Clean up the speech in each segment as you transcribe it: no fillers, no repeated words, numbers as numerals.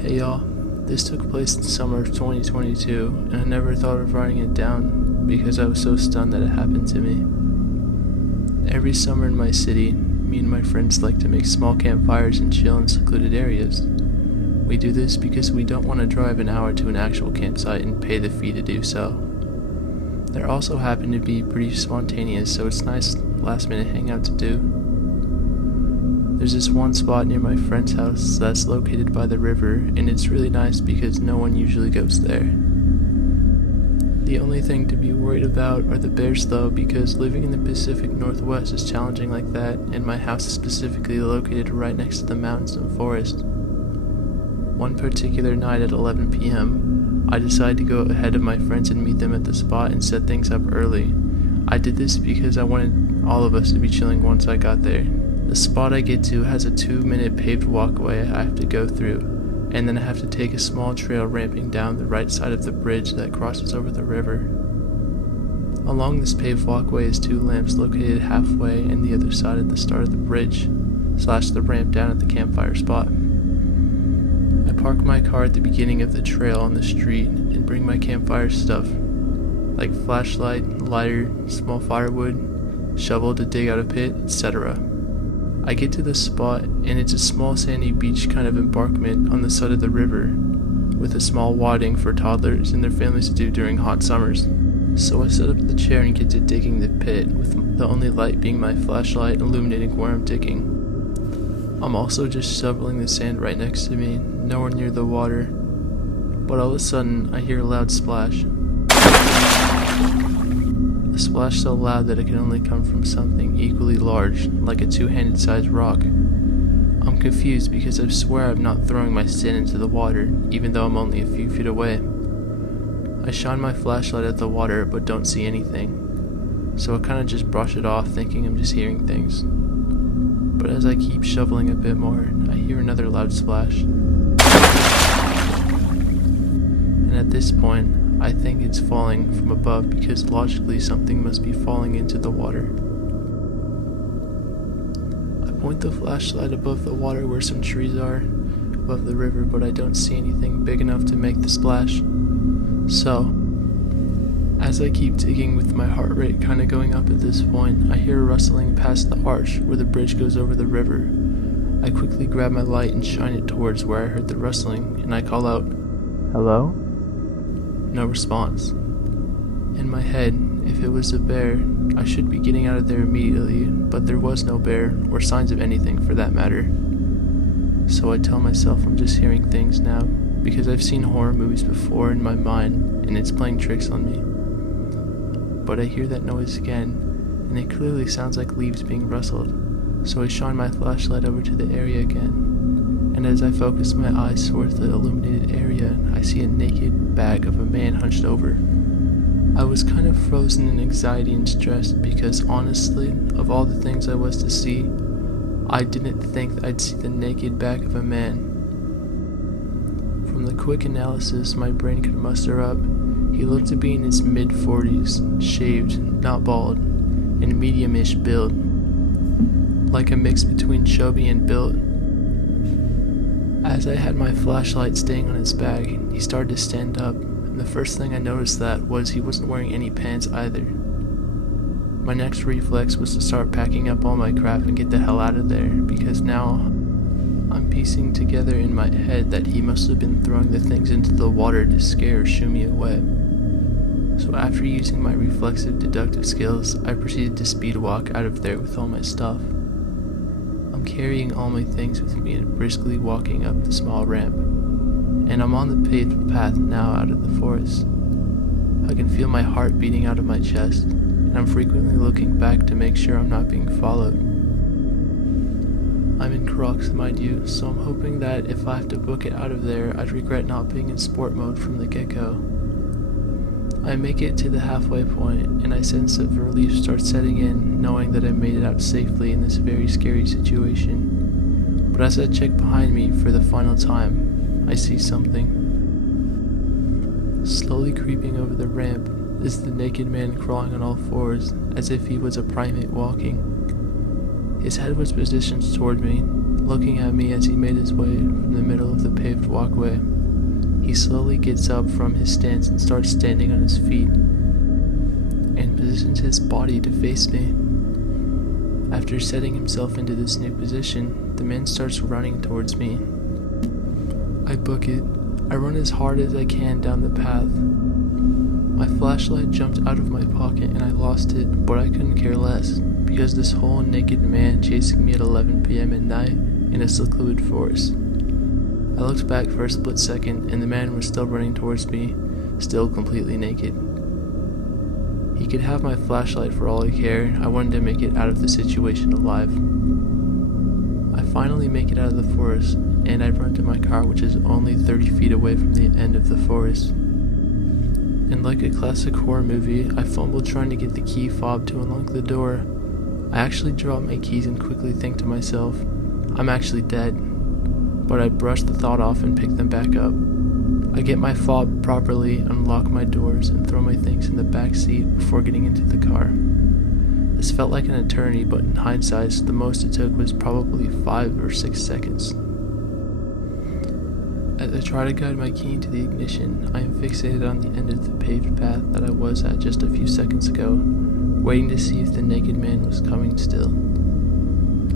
Hey y'all, this took place in summer of 2022, and I never thought of writing it down because I was so stunned that it happened to me. Every summer in my city, me and my friends like to make small campfires and chill in secluded areas. We do this because we don't want to drive an hour to an actual campsite and pay the fee to do so. There also happen to be pretty spontaneous, so it's nice last minute hangout to do. There's this one spot near my friend's house that's located by the river, and it's really nice because no one usually goes there. The only thing to be worried about are the bears though, because living in the Pacific Northwest is challenging like that, and my house is specifically located right next to the mountains and forest. One particular night at 11 p.m., I decided to go ahead of my friends and meet them at the spot and set things up early. I did this because I wanted all of us to be chilling once I got there. The spot I get to has a 2-minute paved walkway I have to go through, and then I have to take a small trail ramping down the right side of the bridge that crosses over the river. Along this paved walkway is 2 lamps located halfway and the other side at the start of the bridge, / the ramp down at the campfire spot. I park my car at the beginning of the trail on the street and bring my campfire stuff, like flashlight, lighter, small firewood, shovel to dig out a pit, etc. I get to the spot, and it's a small sandy beach kind of embankment on the side of the river, with a small wadding for toddlers and their families to do during hot summers. So I set up the chair and get to digging the pit, with the only light being my flashlight illuminating where I'm digging. I'm also just shoveling the sand right next to me, nowhere near the water, but all of a sudden I hear a loud splash. A splash so loud that it can only come from something equally large, like a 2-handed sized rock. I'm confused because I swear I'm not throwing my sand into the water, even though I'm only a few feet away. I shine my flashlight at the water but don't see anything, so I kinda just brush it off thinking I'm just hearing things. But as I keep shoveling a bit more, I hear another loud splash. And at this point, I think it's falling from above because logically something must be falling into the water. I point the flashlight above the water where some trees are, above the river, but I don't see anything big enough to make the splash. So, as I keep digging with my heart rate kinda going up at this point, I hear a rustling past the arch where the bridge goes over the river. I quickly grab my light and shine it towards where I heard the rustling, and I call out, "Hello?" No response. In my head, if it was a bear, I should be getting out of there immediately, but there was no bear, or signs of anything for that matter. So I tell myself I'm just hearing things now, because I've seen horror movies before in my mind, and it's playing tricks on me. But I hear that noise again, and it clearly sounds like leaves being rustled, so I shine my flashlight over to the area again. And as I focus my eyes towards the illuminated area, I see a naked back of a man hunched over. I was kind of frozen in anxiety and stress because honestly, of all the things I was to see, I didn't think I'd see the naked back of a man. From the quick analysis my brain could muster up, he looked to be in his mid-40s, shaved, not bald, and medium-ish build, like a mix between chubby and built. As I had my flashlight staying on his back, he started to stand up, and the first thing I noticed that was he wasn't wearing any pants either. My next reflex was to start packing up all my crap and get the hell out of there, because now I'm piecing together in my head that he must have been throwing the things into the water to scare or shoo me away. So after using my reflexive deductive skills, I proceeded to speed walk out of there with all my stuff. I'm carrying all my things with me and briskly walking up the small ramp, and I'm on the paved path now out of the forest. I can feel my heart beating out of my chest, and I'm frequently looking back to make sure I'm not being followed. I'm in Crocs, mind you, so I'm hoping that if I have to book it out of there, I'd regret not being in sport mode from the get-go. I make it to the halfway point, and I sense that relief starts setting in, knowing that I made it out safely in this very scary situation. But as I check behind me for the final time, I see something. Slowly creeping over the ramp is the naked man crawling on all fours, as if he was a primate walking. His head was positioned toward me, looking at me as he made his way from the middle of the paved walkway. He slowly gets up from his stance and starts standing on his feet, and positions his body to face me. After setting himself into this new position, the man starts running towards me. I book it. I run as hard as I can down the path. My flashlight jumped out of my pocket and I lost it, but I couldn't care less, because this whole naked man chasing me at 11 p.m. at night in a secluded forest. I looked back for a split second and the man was still running towards me, still completely naked. He could have my flashlight for all I care. I wanted to make it out of the situation alive. I finally make it out of the forest, and I run to my car, which is only 30 feet away from the end of the forest. And like a classic horror movie, I fumble trying to get the key fob to unlock the door. I actually drop my keys and quickly think to myself, I'm actually dead. But I brush the thought off and pick them back up. I get my fob properly, unlock my doors, and throw my things in the back seat before getting into the car. This felt like an eternity, but in hindsight, the most it took was probably 5 or 6 seconds. As I try to guide my key into the ignition, I am fixated on the end of the paved path that I was at just a few seconds ago, waiting to see if the naked man was coming still.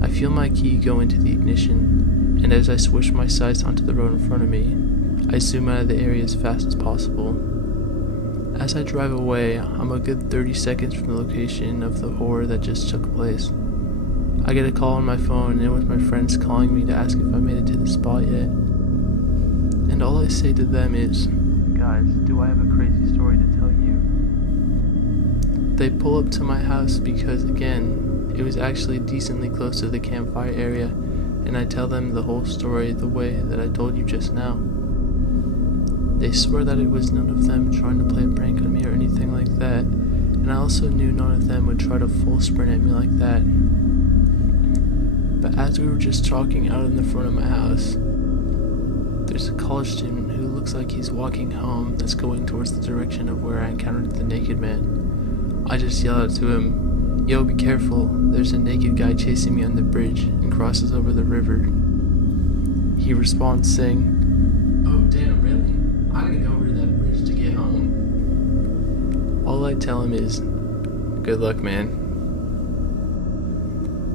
I feel my key go into the ignition, and as I switch my sights onto the road in front of me, I zoom out of the area as fast as possible. As I drive away, I'm a good 30 seconds from the location of the horror that just took place. I get a call on my phone, and with my friends calling me to ask if I made it to the spot yet. And all I say to them is, "Guys, do I have a crazy story to tell you?" They pull up to my house because, again, it was actually decently close to the campfire area, and I tell them the whole story the way that I told you just now. They swear that it was none of them trying to play a prank on me or anything like that, and I also knew none of them would try to full sprint at me like that. But as we were just talking out in the front of my house, there's a college student who looks like he's walking home that's going towards the direction of where I encountered the naked man. I just yell out to him, "Yo, be careful, there's a naked guy chasing me on the bridge," and crosses over the river. He responds saying, "Oh damn, really? I gotta go over to that bridge to get home." All I tell him is, "Good luck, man."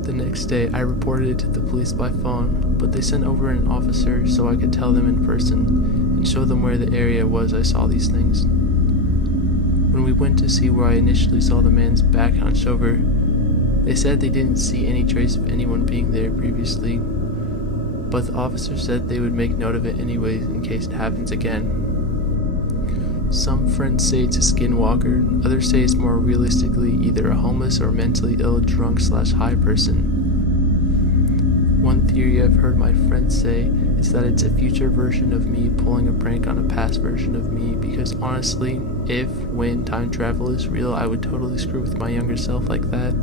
The next day, I reported it to the police by phone, but they sent over an officer so I could tell them in person and show them where the area was I saw these things. When we went to see where I initially saw the man's back hunched over, they said they didn't see any trace of anyone being there previously, but the officer said they would make note of it anyways in case it happens again. Some friends say it's a skinwalker, others say it's more realistically either a homeless or mentally ill drunk/high person. One theory I've heard my friends say is that it's a future version of me pulling a prank on a past version of me, because honestly, when time travel is real, I would totally screw with my younger self like that.